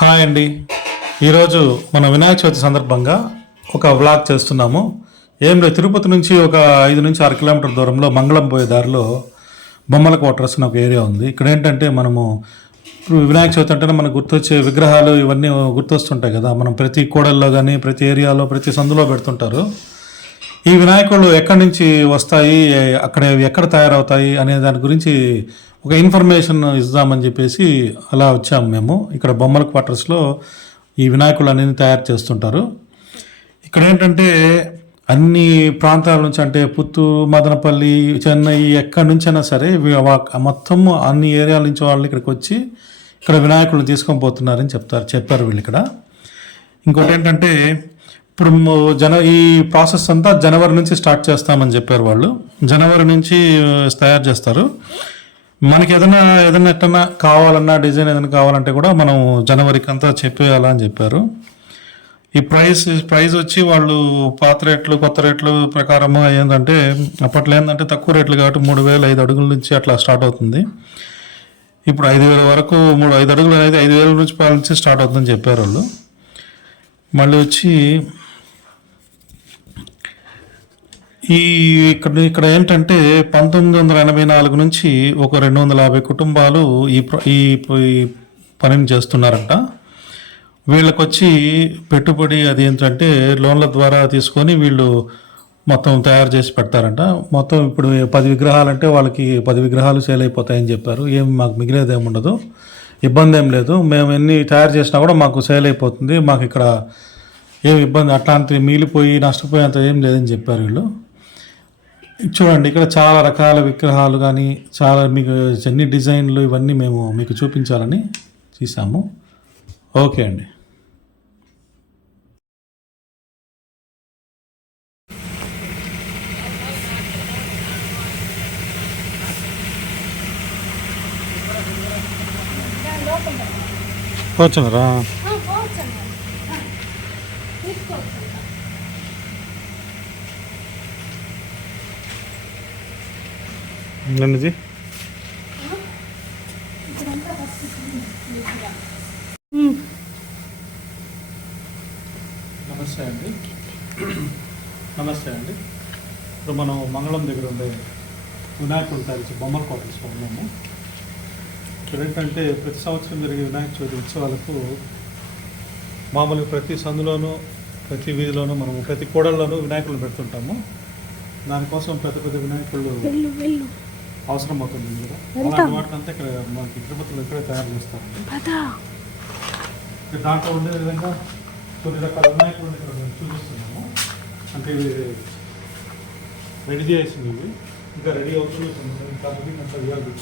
Hi అండి. ఈరోజు మన వినాయక చవితి సందర్భంగా ఒక వ్లాగ్ చేస్తున్నాము. ఏం లేదు, తిరుపతి నుంచి ఒక 5 నుంచి 6 కిలోమీటర్ దూరంలో మంగళం పోయే దారిలో బొమ్మల క్వార్టర్స్ అని ఒక ఏరియా ఉంది. ఇక్కడ ఏంటంటే మనము వినాయక చవితి అంటేనే మనకు గుర్తొచ్చే విగ్రహాలు ఇవన్నీ గుర్తొస్తుంటాయి కదా. మనం ప్రతి కూడల్లో కానీ ప్రతి ఏరియాలో ప్రతి సందులో పెడుతుంటారు. ఈ వినాయకుళ్ళు ఎక్కడి నుంచి వస్తాయి, అక్కడ ఎక్కడ తయారవుతాయి అనే దాని గురించి ఒక ఇన్ఫర్మేషన్ ఇద్దామని చెప్పేసి అలా వచ్చాము మేము. ఇక్కడ బొమ్మల క్వార్టర్స్లో ఈ వినాయకులు అనేది తయారు చేస్తుంటారు. ఇక్కడ ఏంటంటే అన్ని ప్రాంతాల నుంచి, అంటే పుత్తూరు, మదనపల్లి, చెన్నై, ఎక్కడి నుంచైనా సరే మొత్తం అన్ని ఏరియాల నుంచి వాళ్ళు ఇక్కడికి వచ్చి ఇక్కడ వినాయకులను తీసుకొని పోతున్నారని చెప్పారు వీళ్ళు ఇక్కడ. ఇంకోటి ఏంటంటే ఇప్పుడు ఈ ప్రాసెస్ అంతా జనవరి నుంచి స్టార్ట్ చేస్తామని చెప్పారు వాళ్ళు. జనవరి నుంచి తయారు చేస్తారు. మనకి ఏదైనా ఎట్టన్నా కావాలన్నా, డిజైన్ ఏదైనా కావాలంటే కూడా మనం జనవరికి అంతా చెప్పేయాలని చెప్పారు. ఈ ప్రైస్ వచ్చి వాళ్ళు పాత రేట్లు కొత్త రేట్లు ప్రకారం ఏంటంటే, అప్పట్లో ఏంటంటే తక్కువ రేట్లు కాబట్టి 3,000 5 అడుగుల నుంచి అట్లా స్టార్ట్ అవుతుంది. ఇప్పుడు 5,000 వరకు 5 అడుగులు అనేది 5,000 నుంచి స్టార్ట్ అవుతుందని చెప్పారు వాళ్ళు. మళ్ళీ వచ్చి ఇక్కడ ఏంటంటే 1984 నుంచి ఒక 250 కుటుంబాలు ఈ పనిని చేస్తున్నారంట. వీళ్ళకి వచ్చి పెట్టుబడి అది ఏంటంటే లోన్ల ద్వారా తీసుకొని వీళ్ళు మొత్తం తయారు చేసి పెడతారంట. మొత్తం ఇప్పుడు 10 విగ్రహాలు అంటే వాళ్ళకి 10 విగ్రహాలు సేల్ అయిపోతాయని చెప్పారు. మాకు మిగిలేదు ఏముండదు, ఇబ్బంది ఏం లేదు. మేము ఎన్ని తయారు చేసినా కూడా మాకు సేల్ అయిపోతుంది, మాకు ఇక్కడ ఏం ఇబ్బంది అట్లాంటి మిగిలిపోయి నష్టపోయేంత ఏం లేదని చెప్పారు వీళ్ళు. చూడండి, ఇక్కడ చాలా రకాల విగ్రహాలు కానీ చాలా మీకు ఎన్ని డిజైన్లు ఇవన్నీ మేము మీకు చూపించాలని తీసాము. ఓకే అండి. కూర్చున్నారా? నన్నది నమస్తే అండి. ఇప్పుడు మనం మంగళం దగ్గర ఉండే వినాయకుడు తయారు బొమ్మల క్వార్టర్స్లో ఉన్నాము. ఇక్కడ ఏంటంటే ప్రతి సంవత్సరం జరిగే వినాయక చవితి ఉత్సవాలకు మామూలుగా ప్రతి సందులోనూ ప్రతి వీధిలోనూ మనము ప్రతి కూడల్లోనూ వినాయకులను పెడుతుంటాము. దానికోసం పెద్ద పెద్ద వినాయకుళ్ళు అవసరం అవుతుంది కదా. అలాంటి వాటికంతా ఇక్కడ మనకి తిరుపతిలో ఇక్కడే తయారు చేస్తారు. దాంట్లో ఉండే విధంగా కొన్ని రకాల వినాయకులు ఇక్కడ చూపిస్తున్నాము. అంటే రెడీ చేసింది, ఇంకా రెడీ అవుతుంది కాబట్టి అంత వేయాలి.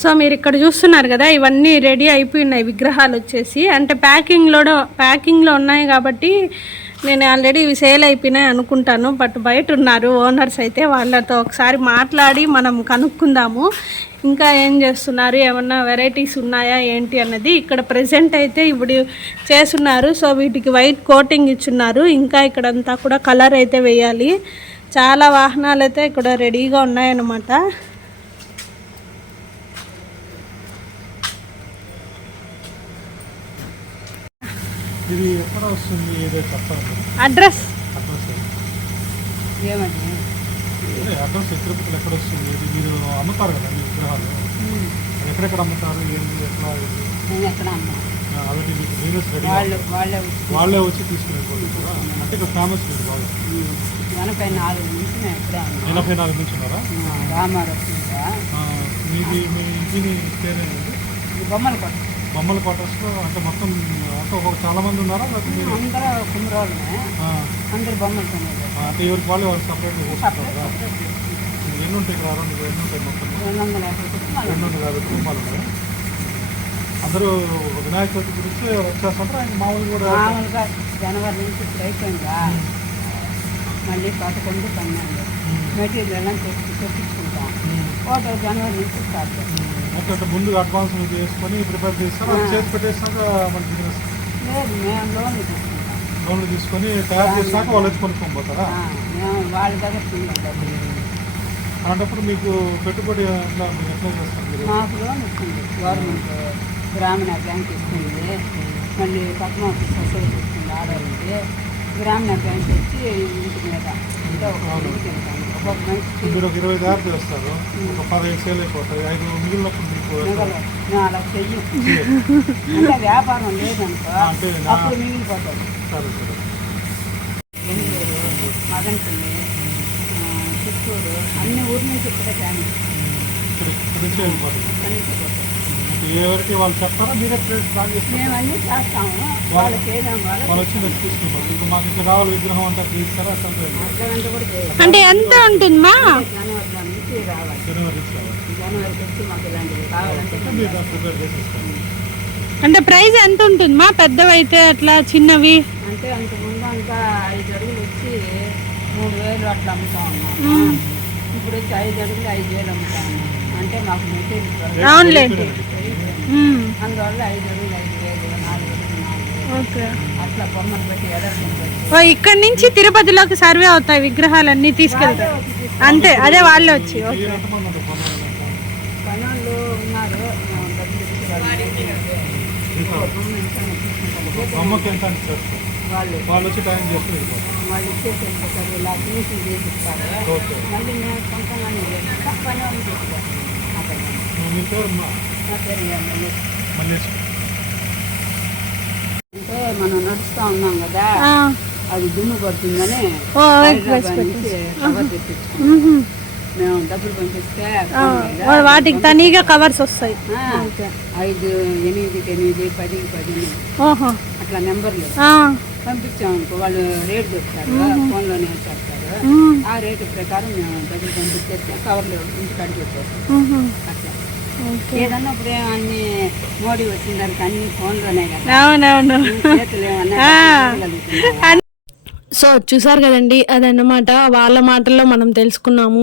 సో మీరు ఇక్కడ చూస్తున్నారు కదా, ఇవన్నీ రెడీ అయిపోయినాయి విగ్రహాలు వచ్చేసి. అంటే ప్యాకింగ్లో ఉన్నాయి కాబట్టి నేను ఆల్రెడీ ఇవి సేల్ అయిపోయినాయి అనుకుంటాను. బట్ బయట ఉన్నారు ఓనర్స్, అయితే వాళ్ళతో ఒకసారి మాట్లాడి మనం కనుక్కుందాము ఇంకా ఏం చేస్తున్నారు, ఏమన్నా వెరైటీస్ ఉన్నాయా ఏంటి అన్నది. ఇక్కడ ప్రెజెంట్ అయితే ఇప్పుడు చేస్తున్నారు. సో వీటికి వైట్ కోటింగ్ ఇచ్చున్నారు. ఇంకా ఇక్కడంతా కూడా కలర్ అయితే వేయాలి. చాలా వాహనాలు అయితే ఇక్కడ రెడీగా ఉన్నాయన్నమాట. ఇది ఎక్కడ వస్తుంది, ఏదో చెప్పండి. అడ్రస్ ఏమండి? అడ్రస్ తిరుపతిలో ఎక్కడ వస్తుంది? ఇది మీరు అమ్ముతారు కదా మీ విగ్రహాలు, ఎక్కడెక్కడ అమ్ముతారు, ఏంటి ఎట్లా? ఆల్రెడీ మీకు బిజినెస్ రెడీ, వాళ్ళే వచ్చి తీసుకునేపోతుంది. అంటే ఇక్కడ ఫేమస్ మీరు బాగా 84 నుంచి ఉన్నారా? మీది మీ ఇంటిని పేరేంటి? బొమ్మల క్వార్టర్స్లో అంటే మొత్తం అంటే చాలా మంది ఉన్నారా? అందరూ కుమ్మరోళ్ళమే, అందరు బొమ్మలు అంటే ఎవరికి వాళ్ళు సపరేట్గా కూర్చుంటారా? ఎన్ని ఉంటాయి ఇక్కడ? ఎన్ని ఉంటాయి మొత్తం? 250 కుటుంబాలు ఉన్నాయి. అందరూ వినాయక చవితి గురించి వచ్చేస్తుంటారు. ఆయన మామూలుగా జనవరి నుంచి ఇప్పుడు అయిపోయిందా, మళ్ళీ 11, 12 మెటీరియల్ అని తెప్పించుకుంటాం. 1 జనవరి నుంచి స్టార్ట్ చేస్తాం. ఓకే, ముందుగా అడ్వాన్స్ చేసుకొని ప్రిపేర్ చేస్తాం, చేసి పెట్టేస్తాక మన బిజినెస్ లేదు, మేము లోన్ తీసుకుంటాం. లోన్లు తీసుకొని తయారు చేసినాక వాళ్ళు వచ్చి కొనుక్కొని పోతారా? మేము వాళ్ళ దగ్గర తీసుకుంటాం. అలాంటప్పుడు మీకు పెట్టుబడి ఎట్లా చేస్తారు మీరు? మాకు లోన్ ఇస్తుంది గవర్నమెంట్, గ్రామీణ బ్యాంక్ ఇస్తుంది, మళ్ళీ పద్మావతి సొసైటీ ఇస్తుంది ఆడవాళ్ళకి. గ్రామీణ బ్యాంక్ వచ్చి ఇంటి మీద అంటే ఒక ఇంటికి వెళ్తాను. ఒక్కొక్క మనిషికి మీరు ఒక 20 తయారు చేస్తారు, ఒక 15 సేల్ అయిపోతాయి, 5 మిగిలినప్పుడు మీకు మేము అలా చెయ్యి అంటే వ్యాపారం లేదనుకో అంటే అప్పుడు మిగిలిపోతుంది. సరే సరే. బెంగళూరు, మదనపల్లి, చిత్తూరు అన్ని ఊరి నుంచి ఇక్కడే ఫ్యామిలీ ఇక్కడ నుంచి వెళ్ళిపోతుంది. ఇక్కడి నుంచి పోతాయి. ఎవరికి వాళ్ళు చెప్తారా, మీరే ప్లేస్ ప్లాన్ చేస్తారు? మేము అన్నీ చేస్తాము, వాళ్ళకి ఏదేం వాళ్ళు వచ్చి మీరు తీసుకుంటారు. ఇంకా మాకు ఇక్కడ రావాలి విగ్రహం అంతా తీస్తారా? అసలు అట్లా కూడా చేయాలి. అంటే ఎంత ఉంటుందమ్మా? జనవరిలో నుంచి రావాలి. జనవరి రావాలి. జనవరికి వచ్చి మాకు ఇలాంటివి కావాలంటే మీరు దాన్ని ప్రిపేర్ చేసేస్తారు. అంటే ప్రైస్ ఎంత ఉంటుందమ్మా? పెద్దవైతే అట్లా, చిన్నవి అంటే అంతకుముందు అంతా 5 అడుగులు వచ్చి 3,000 అట్లా అమ్ముతా ఉన్నాము. ఇప్పుడు వచ్చి 5 అడుగులు 5,000 అమ్ముతా ఉన్నాము. అంటే మాకు మెటీరియల్ అవునులే. అందువల్ల 5 అడుగులు 5,000, 4 అడుగులు 4,000 ఓకే. అట్లా బొమ్మలు పెట్టి ఎడర్లు పెట్టి ఓ, ఇక్కడ నుంచి తిరుపతిలోకి సర్వే అవుతాయి విగ్రహాలన్నీ తీసుకెళ్తారు అంతే? అదే వాళ్ళే వచ్చి. ఓకే. మీరు ఎంతమంది ఉంటారు పనులు? పనులు ఉన్నారు, మేము డబ్బులు ఇచ్చి బొమ్మకి ఎంత అని చేస్తారు? వాళ్ళు వచ్చి టైం చేస్తూ వెళ్ళిపోతారు. వాళ్ళు ఇచ్చేసి వెళ్ళిపోతారు. ఇలా ఫినిషింగ్ చేసిస్తారు. ఓకే. మళ్ళీ మేము సొంతంగానే చేస్తాం. పని వాళ్ళు చేస్తాం. మీ పేరు నా పేరు మళ్ళీ అంటే మనం నడుస్తూ ఉన్నాం కదా, ఆ. అది దుమ్ము పడుతుందని ఓ, హైదరాబాద్ నుంచి కవర్ తెప్పించుకున్నాం. మేము డబ్బులు పంపిస్తే వాటికి తనీగా కవర్స్ వస్తాయి. 5, 8, 8, 10, 10 ఓహో. అట్లా నెంబర్లు ఆ. పంపించామనుకో వాళ్ళు రేటు చెప్తారు, ఫోన్లోనే చెప్తారు. ఆ రేటు ప్రకారం మేము డబ్బులు పంపించేస్తే కవర్లు ఇంటికి అడిగి పెట్టేస్తాం. అట్లా ఏదన్నా ఇప్పుడు అన్ని మోడీ వచ్చిన దానికి అన్ని ఫోన్లోనే కదా, అవునవును. చేతులు ఏమన్నా సో చూసారు కదండి, అదన్నమాట. వాళ్ళ మాటల్లో మనం తెలుసుకున్నాము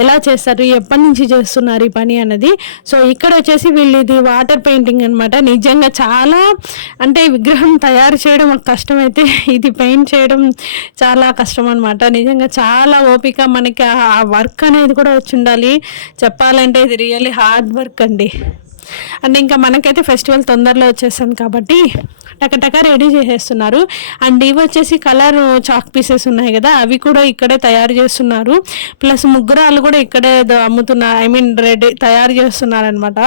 ఎలా చేస్తారు, ఎప్పటి నుంచి చేస్తున్నారు ఈ పని అన్నది. సో ఇక్కడ వచ్చేసి వీళ్ళు ఇది వాటర్ పెయింటింగ్ అనమాట. నిజంగా చాలా అంటే విగ్రహం తయారు చేయడం ఒక కష్టమైతే ఇది పెయింట్ చేయడం చాలా కష్టం అనమాట. నిజంగా చాలా ఓపిక, మనకి ఆ వర్క్ అనేది కూడా వచ్చి ఉండాలి. చెప్పాలంటే ఇది రియల్లీ హార్డ్ వర్క్ అండి. అండ్ ఇంకా మనకైతే ఫెస్టివల్ తొందరలో వచ్చేస్తుంది కాబట్టి టకటక రెడీ చేసేస్తున్నారు. అండ్ ఇవి వచ్చేసి కలర్ చాక్ పీసెస్ ఉన్నాయి కదా, అవి కూడా ఇక్కడే తయారు చేస్తున్నారు. ప్లస్ ముగ్గురాలు కూడా ఇక్కడే అమ్ముతున్నారు, ఐ మీన్ రెడీ తయారు చేస్తున్నారు అనమాట.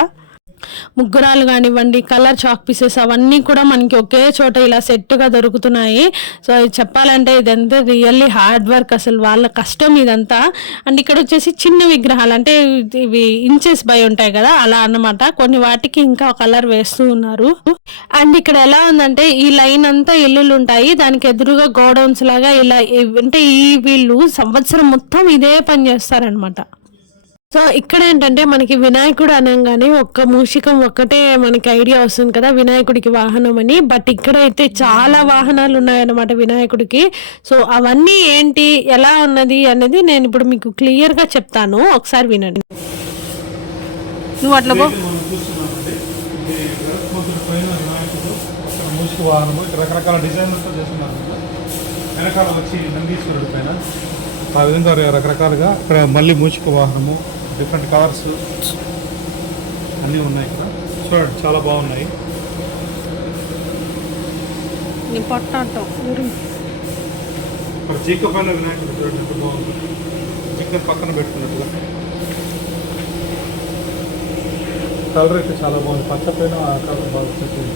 ముగ్గురాలు కానివ్వండి, కలర్ చాక్ పీసెస్ అవన్నీ కూడా మనకి ఒకే చోట ఇలా సెట్గా దొరుకుతున్నాయి. సో చెప్పాలంటే ఇదంతా రియల్లీ హార్డ్ వర్క్, అసలు వాళ్ళ కష్టం ఇదంతా. అండ్ ఇక్కడ వచ్చేసి చిన్న విగ్రహాలు అంటే ఇవి ఇంచెస్ బై ఉంటాయి కదా, అలా అన్నమాట. కొన్ని వాటికి ఇంకా కలర్ వేస్తూ ఉన్నారు. అండ్ ఇక్కడ ఎలా ఉందంటే ఈ లైన్ అంతా ఇల్లులు ఉంటాయి, దానికి ఎదురుగా గోడౌన్స్ లాగా ఇలా, అంటే ఈ వీళ్ళు సంవత్సరం మొత్తం ఇదే పని చేస్తారనమాట. సో ఇక్కడ ఏంటంటే మనకి వినాయకుడు అనగానే ఒక్క మూషికం ఒక్కటే మనకి ఐడియా వస్తుంది కదా వినాయకుడికి వాహనం అని. బట్ ఇక్కడ అయితే చాలా వాహనాలు ఉన్నాయన్నమాట వినాయకుడికి. సో అవన్నీ ఏంటి, ఎలా ఉన్నది అనేది నేను ఇప్పుడు మీకు క్లియర్గా చెప్తాను, ఒకసారి వినండి. నువ్వు అట్లా మూసుకు వాహనము రకరకాల డిజైన్లతో చేస్తున్నారు. వెనకాల వచ్చి నందీశ్వరుడి పైన ఆ విధంగా రకరకాలుగా ఇక్కడ మళ్ళీ మూసుకు వాహనము, డిఫరెంట్ కవర్స్ అన్నీ ఉన్నాయి ఇక్కడ. చూడండి చాలా బాగున్నాయి. ఇక్కడ జీక పైన వినాయకుడు చూడండి ఎంత బాగుంది, జీక పక్కన పెట్టుకున్నట్టుగా. కలర్ అయితే చాలా బాగుంది, పచ్చ పైన ఆ కలర్ బాగా వచ్చేసింది.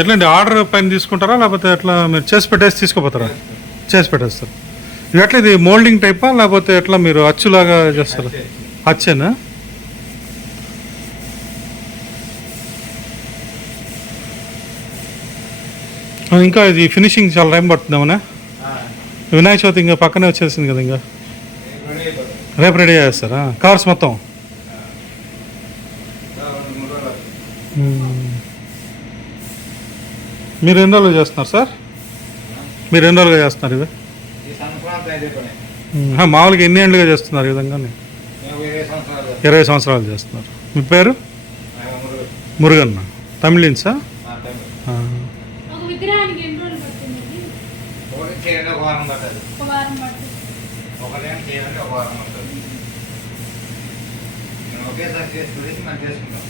ఎట్లండి, ఆర్డర్ పైన తీసుకుంటారా లేకపోతే ఎట్లా మీరు చేసి పెట్టేసి తీసుకుపోతారా? చేసి పెట్టేస్తారు. ఇది ఎట్లా, ఇది మోల్డింగ్ టైపా లేకపోతే ఎట్లా మీరు అచ్చులాగా చేస్తారా? అచ్చేనా? ఇంకా ఇది ఫినిషింగ్ చాలా టైం పడుతుందేమన్నా? వినాయక చవితి ఇంకా పక్కనే వచ్చేసింది కదా, ఇంకా రేపు రెడీ చేస్తారా కార్స్ మొత్తం? మీరు ఎన్ని రోజులుగా చేస్తున్నారు సార్? మీరు ఎన్ని రోజులుగా చేస్తున్నారు ఇవి? ఈ సంవత్సరాలు అదే పని. మామూలుగా ఎన్ని ఏళ్ళుగా చేస్తున్నారు ఈ విధంగా? మేము 20 సంవత్సరాలు 20 సంవత్సరాలు చేస్తున్నారు. మీ పేరు? మేము మురుగు. మురుగన్న. తమిళిన్సా? మా టైం. ఒక విగ్రహానికి ఎన్ని రోజులు పడుతుంది? ఒకటి చేయాలి ఒక వారం పడుతుంది. ఒక వారం పడుతుంది. ఒకటేం చేయాలి ఒక వారం పడుతుంది. మేము ఒకేసారి చేసి చూసి మనం చేసుకుంటాం.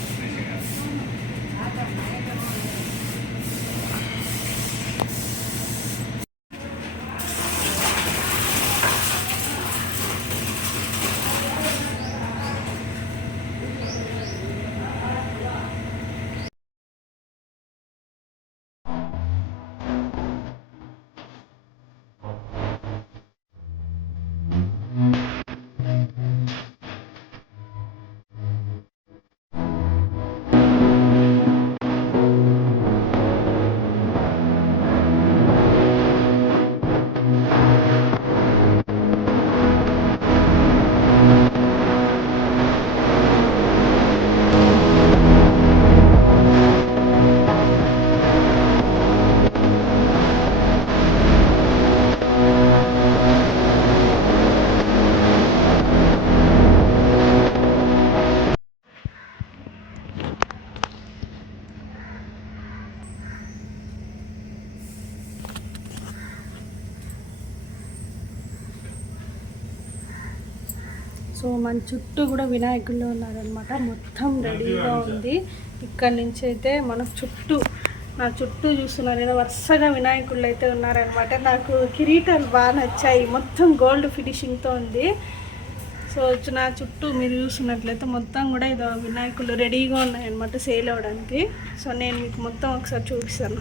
సో మన చుట్టూ కూడా వినాయకుళ్ళు ఉన్నారనమాట. మొత్తం రెడీగా ఉంది. ఇక్కడ నుంచి అయితే మన చుట్టూ, నా చుట్టూ చూస్తున్నారు కదా, వరుసగా వినాయకుళ్ళు అయితే ఉన్నారనమాట. నాకు కిరీటాలు బాగా నచ్చాయి. మొత్తం గోల్డ్ ఫినిషింగ్తో ఉంది. సో నా చుట్టూ మీరు చూస్తున్నట్లయితే మొత్తం కూడా ఇదో వినాయకులు రెడీగా ఉన్నాయన్నమాట సేల్ అవ్వడానికి. సో నేను మీకు మొత్తం ఒకసారి చూపిస్తాను.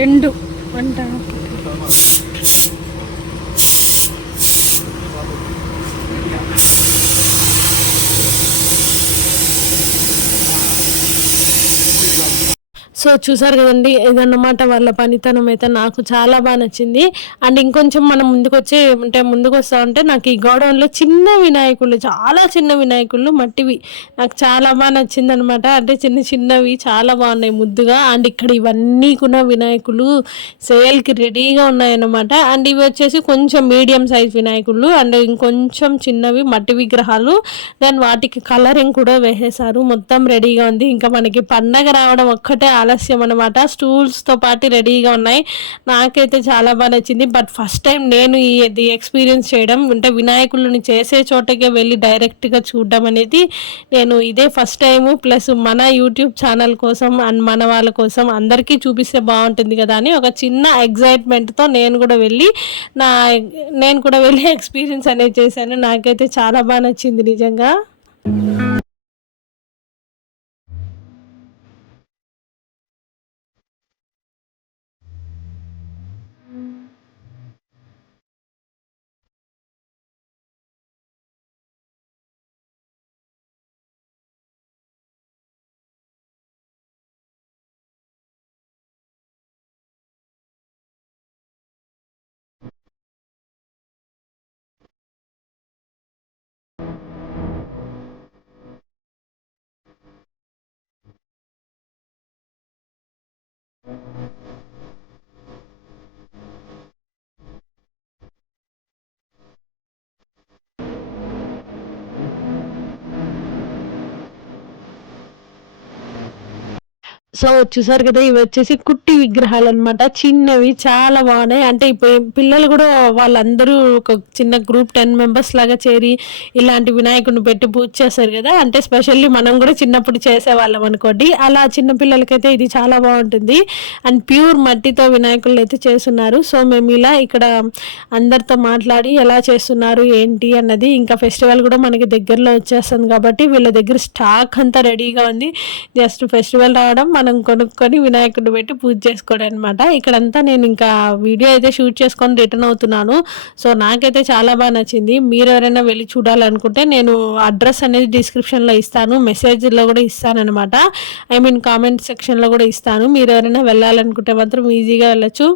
రెండు వంట సో చూసారు కదండి, ఇదన్నమాట వాళ్ళ పనితనం అయితే నాకు చాలా బాగా నచ్చింది. అండ్ ఇంకొంచెం మనం ముందుకు వస్తా ఉంటే నాకు ఈ గోడౌన్లో చిన్న వినాయకుళ్ళు, చాలా చిన్న వినాయకుళ్ళు మట్టివి నాకు చాలా బాగా నచ్చింది అనమాట. అంటే చిన్నవి చాలా బాగున్నాయి ముద్దుగా. అండ్ ఇక్కడ ఇవన్నీ కూడా వినాయకులు సేల్కి రెడీగా ఉన్నాయన్నమాట. అండ్ ఇవి వచ్చేసి కొంచెం మీడియం సైజ్ వినాయకుళ్ళు అండ్ ఇంకొంచెం చిన్నవి మట్టి విగ్రహాలు. దెన్ వాటికి కలరింగ్ కూడా వేసేసారు. మొత్తం రెడీగా ఉంది. ఇంకా మనకి పండగ రావడం ఒక్కటే ఆలస్యం అనమాట. స్టూల్స్తో పాటు రెడీగా ఉన్నాయి. నాకైతే చాలా బాగా నచ్చింది. బట్ ఫస్ట్ టైం నేను ఇది ఎక్స్పీరియన్స్ చేయడం, అంటే వినాయకులని చేసే చోటకే వెళ్ళి డైరెక్ట్గా చూడడం అనేది నేను ఇదే ఫస్ట్ టైము. ప్లస్ మన యూట్యూబ్ ఛానల్ కోసం అండ్ మన వాళ్ళ కోసం అందరికీ చూపిస్తే బాగుంటుంది కదా అని ఒక చిన్న ఎగ్జైట్మెంట్తో నేను కూడా వెళ్ళి ఎక్స్పీరియన్స్ అనేది చేశాను. నాకైతే చాలా బాగా నచ్చింది నిజంగా. సో చూసారు కదా, ఇవి వచ్చేసి కుట్టి విగ్రహాలు అనమాట, చిన్నవి చాలా బాగున్నాయి. అంటే ఇప్పుడు పిల్లలు కూడా వాళ్ళందరూ ఒక చిన్న గ్రూప్ 10 మెంబర్స్ లాగా చేరి ఇలాంటి వినాయకుడిని పెట్టి పూజ చేస్తారు కదా, అంటే స్పెషల్లీ మనం కూడా చిన్నప్పుడు చేసేవాళ్ళం అనుకోండి, అలా చిన్న పిల్లలకైతే ఇది చాలా బాగుంటుంది. అండ్ ప్యూర్ మట్టితో వినాయకులు అయితే చేస్తున్నారు. సో మేము ఇలా ఇక్కడ అందరితో మాట్లాడి ఎలా చేస్తున్నారు ఏంటి అన్నది, ఇంకా ఫెస్టివల్ కూడా మనకి దగ్గరలో వచ్చేస్తుంది కాబట్టి వీళ్ళ దగ్గర స్టాక్ అంతా రెడీగా ఉంది. జస్ట్ ఫెస్టివల్ రావడం, మనం కొనుక్కొని వినాయకుడిని పెట్టి పూజ చేసుకోవడం అనమాట. ఇక్కడంతా నేను ఇంకా వీడియో అయితే షూట్ చేసుకొని రిటర్న్ అవుతున్నాను. సో నాకైతే చాలా బాగా నచ్చింది. మీరు ఎవరైనా వెళ్ళి చూడాలనుకుంటే నేను అడ్రస్ అనేది డిస్క్రిప్షన్లో ఇస్తాను, మెసేజ్లో కూడా ఇస్తాను అనమాట. ఐ మీన్ కామెంట్ సెక్షన్లో కూడా ఇస్తాను. మీరు ఎవరైనా వెళ్ళాలనుకుంటే మాత్రం ఈజీగా వెళ్ళచ్చు.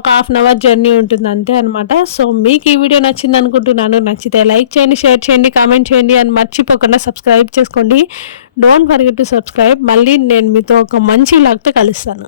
ఒక 1/2 అవర్ జర్నీ ఉంటుంది అంతే అనమాట. సో మీకు ఈ వీడియో నచ్చింది అనుకుంటున్నాను. నచ్చితే లైక్ చేయండి, షేర్ చేయండి, కామెంట్ చేయండి అని మర్చిపోకుండా సబ్స్క్రైబ్ చేసుకోండి. Don't forget to subscribe. మళ్ళీ నేను మీతో ఒక మంచి లాగ్తో కలుస్తాను.